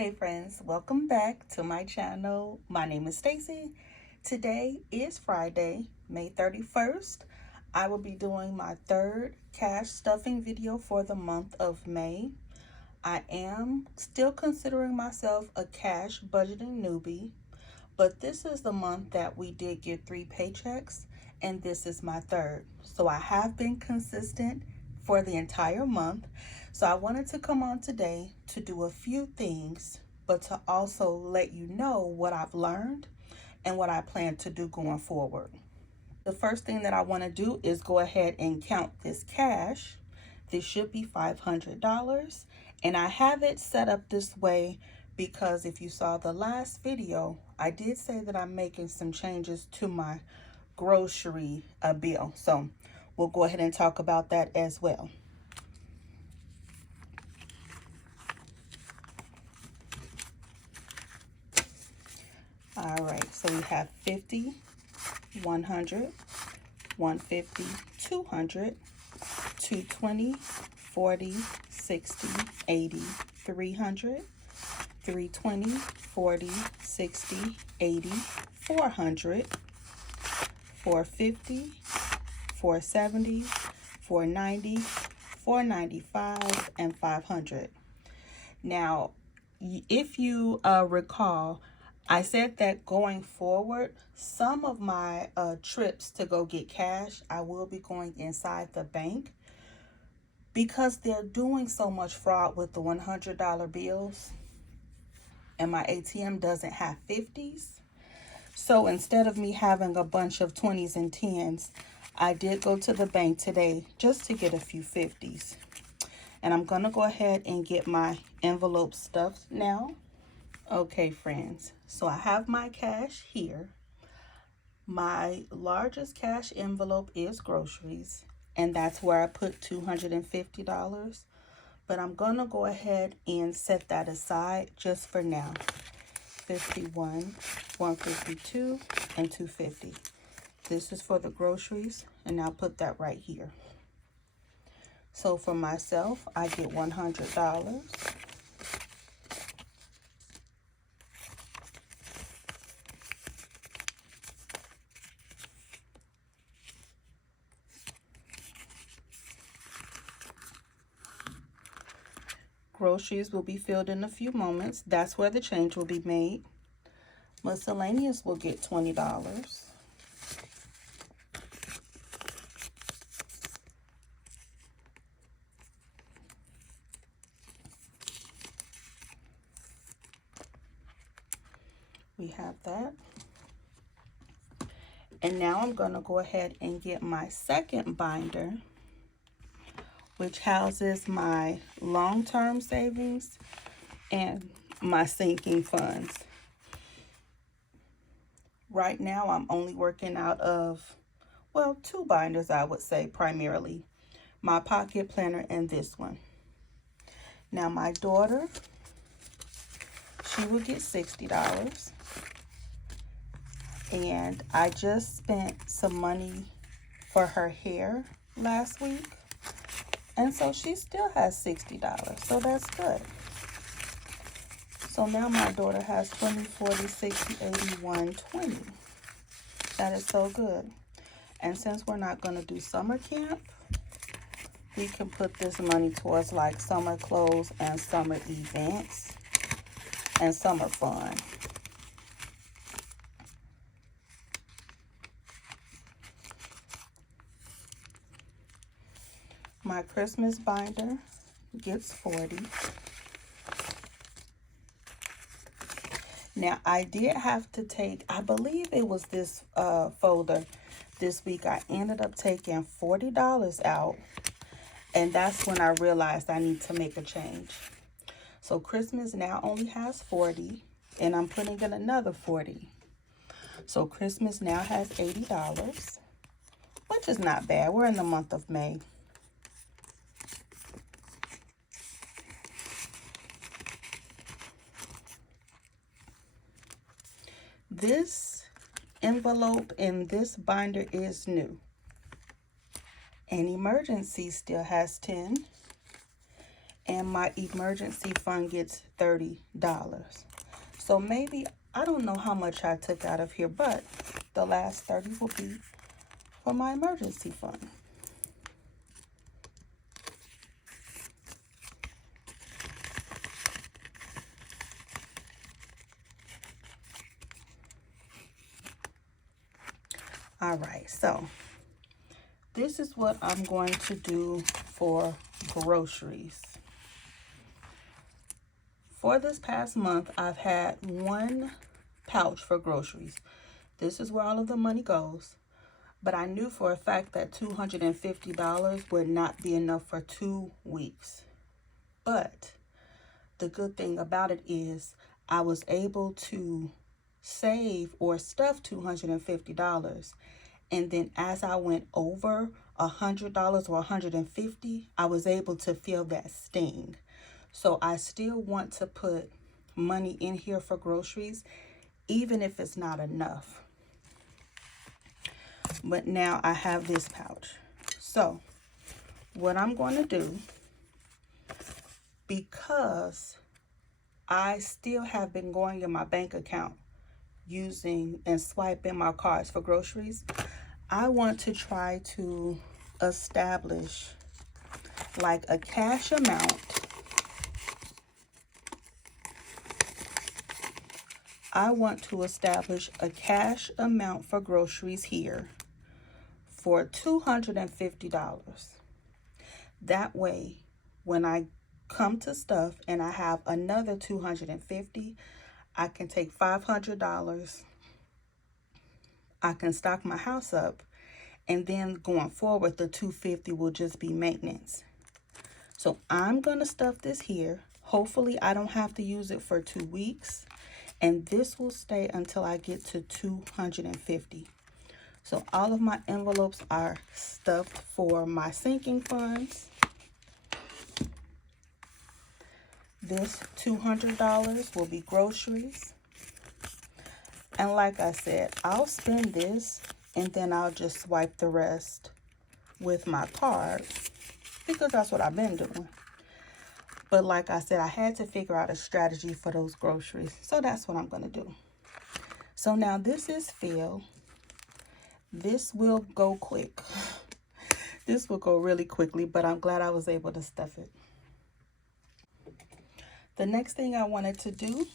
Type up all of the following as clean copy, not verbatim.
Hey friends, welcome back to my channel. My name is Stacy. Today is Friday, May 31st. I will be doing my third cash stuffing video for the month of May. I am still considering myself a cash budgeting newbie, but this is the month that we did get 3 paychecks, and this is my third. So I have been consistent for the entire month. So I wanted to come on today to do a few things, but to also let you know what I've learned and what I plan to do going forward. The first thing that I want to do is go ahead and count this cash. This should be $500, and I have it set up this way because if you saw the last video, I did say that I'm making some changes to my grocery bill. So we'll go ahead and talk about that as well. All right, so we have 50, 100, 150, 200, 220, 40, 60, 80, 300, 320, 40, 60, 80, 400, 450, 470, 490, 495, and 500. Now, if you recall, I said that going forward, some of my trips to go get cash, I will be going inside the bank because they're doing so much fraud with the $100 bills, and my ATM doesn't have 50s. So instead of me having a bunch of 20s and 10s, I did go to the bank today just to get a few 50s. And I'm going to go ahead and get my envelope stuffed now. Okay, friends, so I have my cash here. My largest cash envelope is groceries, and that's where I put $250. But I'm going to go ahead and set that aside just for now. 51, 152, and 250. This is for the groceries, and I'll put that right here. So for myself, I get $100. Groceries will be filled in a few moments. That's where the change will be made. Miscellaneous will get $20. We have that. And now I'm going to go ahead and get my second binder, which houses my long-term savings and my sinking funds. Right now, I'm only working out of, well, 2 binders, I would say, primarily. My pocket planner and this one. Now, my daughter, she will get $60. And I just spent some money for her hair last week. And so she still has $60, so that's good. So now my daughter has 20, 40, 60, 81, 20. That is so good. And since we're not going to do summer camp, we can put this money towards like summer clothes and summer events and summer fun. My Christmas binder gets 40. Now, I did have to take, I believe it was this folder this week. I ended up taking $40 out, and that's when I realized I need to make a change. So Christmas now only has 40, and I'm putting in another 40. So Christmas now has $80, which is not bad. We're in the month of May. This envelope in this binder is new. And emergency still has 10. and my emergency fund gets $30. So maybe, I don't know how much I took out of here, but the last 30 will be for my emergency fund. All right, so this is what I'm going to do for groceries. For this past month, I've had one pouch for groceries. This is where all of the money goes. But I knew for a fact that $250 would not be enough for 2 weeks. But the good thing about it is I was able to save or stuff $250. And then as I went over $100 or $150, I was able to feel that sting. So I still want to put money in here for groceries, even if it's not enough. But now I have this pouch. So what I'm going to do, because I still have been going in my bank account using and swiping my cards for groceries, I want to try to establish like a cash amount. I want to establish a cash amount for groceries here for $250. That way, when I come to stuff and I have another $250, I can take $500. I can stock my house up, and then going forward, the $250 will just be maintenance. So I'm gonna stuff this here. Hopefully, I don't have to use it for 2 weeks, and this will stay until I get to $250. So all of my envelopes are stuffed for my sinking funds. This $200 will be groceries. And like I said, I'll spend this and then I'll just swipe the rest with my card because that's what I've been doing. But like I said, I had to figure out a strategy for those groceries. So that's what I'm going to do. So now this is filled. This will go quick. This will go really quickly, but I'm glad I was able to stuff it. The next thing I wanted to do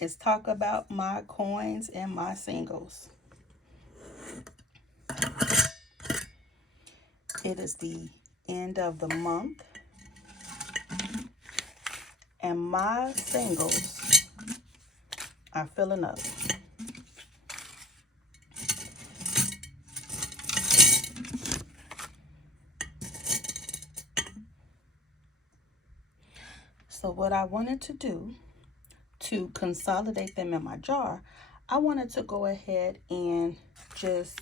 is talk about my coins and my singles. It is the end of the month, and my singles are filling up. So what I wanted to do to consolidate them in my jar, I wanted to go ahead and just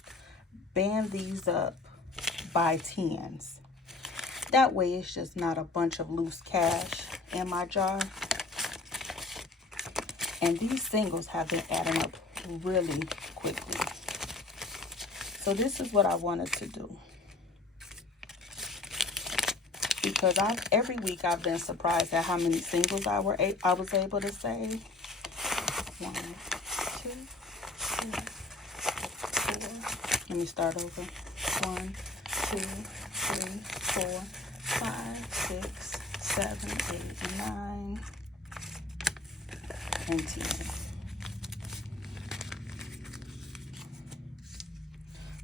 band these up by tens. That way it's just not a bunch of loose cash in my jar. And these singles have been adding up really quickly. So this is what I wanted to do. Because every week I've been surprised at how many singles I was able to save. 1, 2, 3, 4. Let me start over. 1, 2, 3, 4, 5, 6, 7, 8, 9, and 10.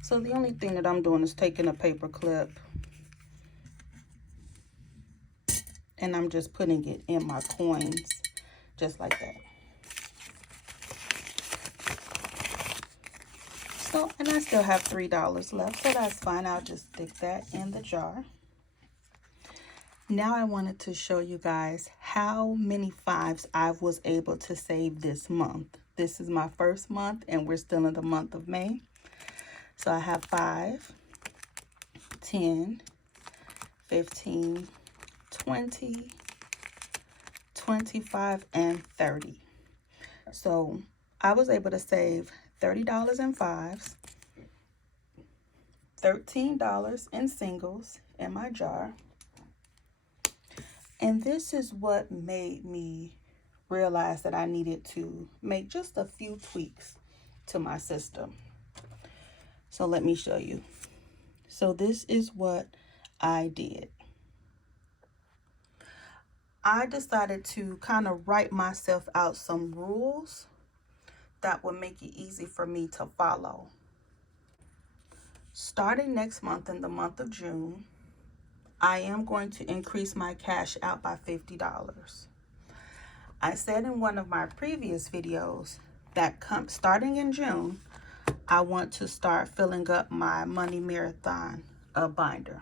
So the only thing that I'm doing is taking a paper clip and I'm just putting it in my coins, just like that. So, and I still have $3 left, so that's fine. I'll just stick that in the jar. Now I wanted to show you guys how many 5s I was able to save this month. This is my first month, and we're still in the month of May. So I have 5, 10, 15, 20, 25, and 30. So I was able to save $30 in 5s, $13 in singles in my jar, And this is what made me realize that I needed to make just a few tweaks to my system. So let me show you. So this is what I did. I decided to kind of write myself out some rules that would make it easy for me to follow. Starting next month, in the month of June, I am going to increase my cash out by $50. I said in one of my previous videos that starting in June, I want to start filling up my money marathon binder.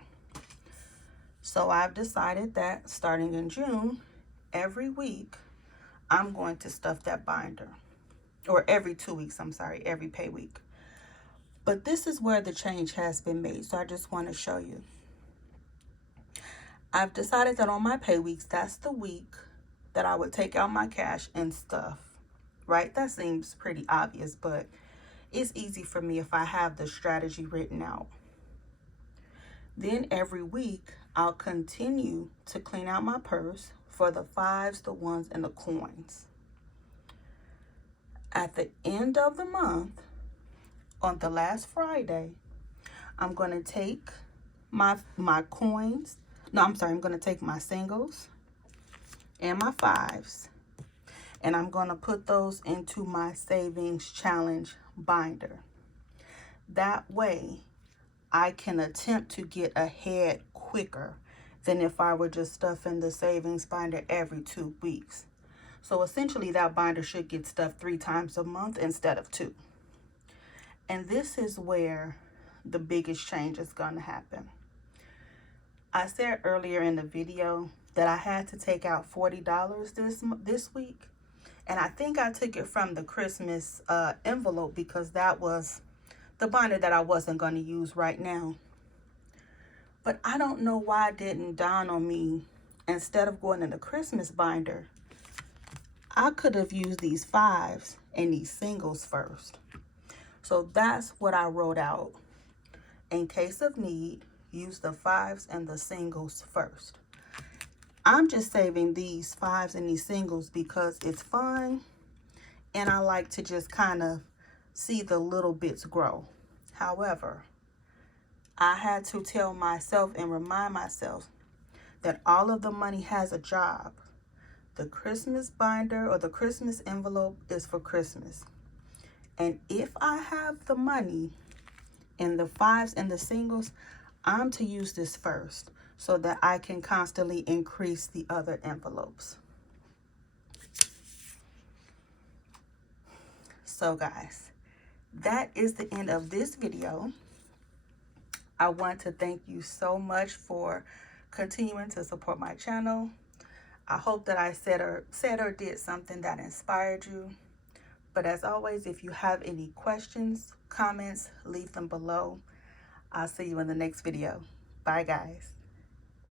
So I've decided that starting in June, every week, I'm going to stuff that binder. Or every 2 weeks, I'm sorry, every pay week. But this is where the change has been made, so I just want to show you. I've decided that on my pay weeks, that's the week that I would take out my cash and stuff, right? That seems pretty obvious, but it's easy for me if I have the strategy written out. Then every week, I'll continue to clean out my purse for the 5s, the 1s, and the coins. At the end of the month, on the last Friday, I'm going to take my coins. No, I'm sorry, I'm going to take my singles and my 5s, and I'm going to put those into my savings challenge binder. That way, I can attempt to get ahead quicker than if I were just stuffing the savings binder every 2 weeks. So essentially, that binder should get stuffed 3 times a month instead of 2. And this is where the biggest change is going to happen. I said earlier in the video that I had to take out $40 this week. And I think I took it from the Christmas envelope because that was the binder that I wasn't going to use right now. But I don't know why it didn't dawn on me, instead of going in the Christmas binder, I could have used these 5s and these singles first. So that's what I wrote out. In case of need, use the 5s and the singles first. I'm just saving these 5s and these singles because it's fun and I like to just kind of see the little bits grow. However, I had to tell myself and remind myself that all of the money has a job. The Christmas binder or the Christmas envelope is for Christmas. And if I have the money in the 5s and the singles, I'm to use this first so that I can constantly increase the other envelopes. So guys, that is the end of this video. I want to thank you so much for continuing to support my channel. I hope that I said or did something that inspired you. But as always, if you have any questions, comments, leave them below. I'll see you in the next video. Bye, guys.